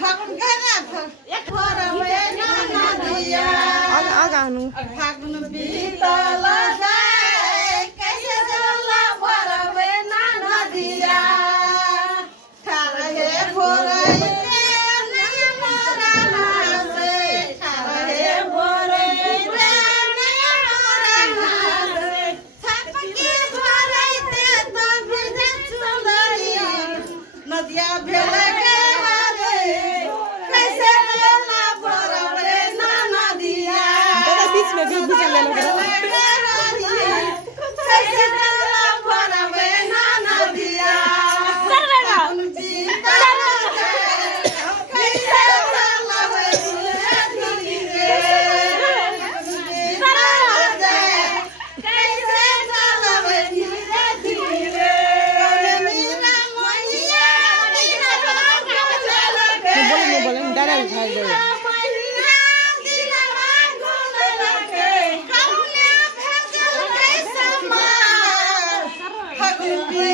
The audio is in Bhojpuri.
ফাগুন গানা ভরবে না নদিয়া আগানু ফাগুন বিতলা যায় कैसे जला भरবে না নদিয়া খারে ভরাইতে নাই মোরা হাসে খারে ভরাইতে নাই মোরা হাসে থাপকে ভরাইতে তো ভিজে চুলাই নদিয়া ভেলে গে হারে कैसे जला भरবে না নদিয়া দাদা পিছ মে भी बुझे ले लो कैसे जला भरবে না নদিয়া बोले दादा उठा दे फागुन